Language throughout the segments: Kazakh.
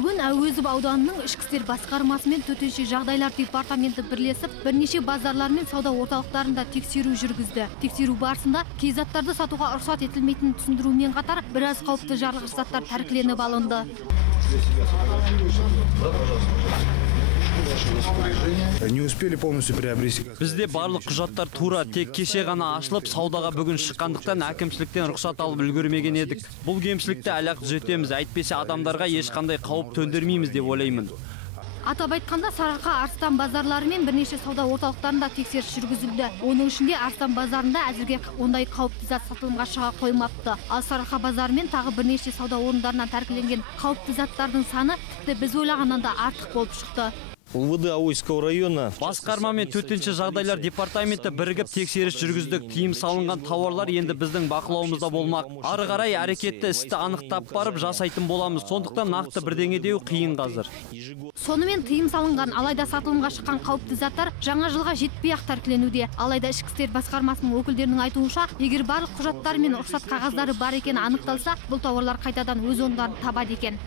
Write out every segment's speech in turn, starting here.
Бүгін Әуезов ауданының ішкі істер басқармасы мен төтенше жағдайлар департаменті бірлесіп, бірнеше базарлар мен сауда орталықтарында тексеру жүргізді. Тексеру барысында кей заттарды сатуға рұқсат етілмейтінін түсіндірумен қатар, біраз қауіпті жарылғыш заттар тәркіленіп алынды. Не успели полностью приобрести. Бізде барлық құжаттар тура тек кеше ғана ашылып, саудаға бүгін шыққандықтан әкімшіліктен рұқсат алып үлгермеген едік. Бұл кемшілікті әлі түзетеміз, әйтпесе адамдарға ешқандай қауіп төндірмейміз деп ойлаймын. Атап айтқанда, Сарыарқа Арыстан базарлары мен бірнеше сауда орталықтарында тексеріс жүргізілді. Оның ішінде Арыстан базарында әзірге ондай қауіпті зат сатылымға шыға қоймапты. Ал Сарыарқа базары мен тағы бірнеше сауда орындарынан тәркіленген қауіпті заттардың саны тіпті біз ойлағаннан да артық болып шықты. УВД Ауйского района. Басқарма мен төтенше жағдайлар департаменті бірігіп тексеріс жүргіздік. Тыйым салынған тауарлар енді біздің бақылауымызда болмақ. Ары қарай әрекетті істі анықтап барып жасайтын боламыз. Сондықтан нақты бірдеңе деу қиын қазір. Сонымен тыйым салынған, алайда сатылымға шыққан қауіпті заттар жаңа жылға жетпей-ақ тәркіленуде. Алайда ішкі істер басқармасының өкілдерінің айтуынша, егер барлық құжаттар мен рұқсат қағаздары бар екені анықталса, бұл тауарлар қайтадан өз орындарын табады екен.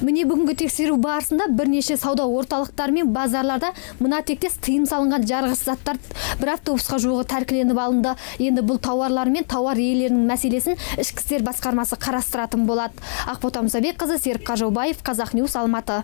Міне бүгінгі тексеру барысында бірнеше сауда орталықтары мен базарларда мына тектес тыйым салынған жарғыш заттар бір автобусқа жуығы тәркіленіп алынды. Енді бұл тауарлар мен тауар иелерінің мәселесін ішкі істер басқармасы қарастыратын болады. Ақбота Мұсабекқызы, Серік Қажаубаев, Қазақньюс, Алматы.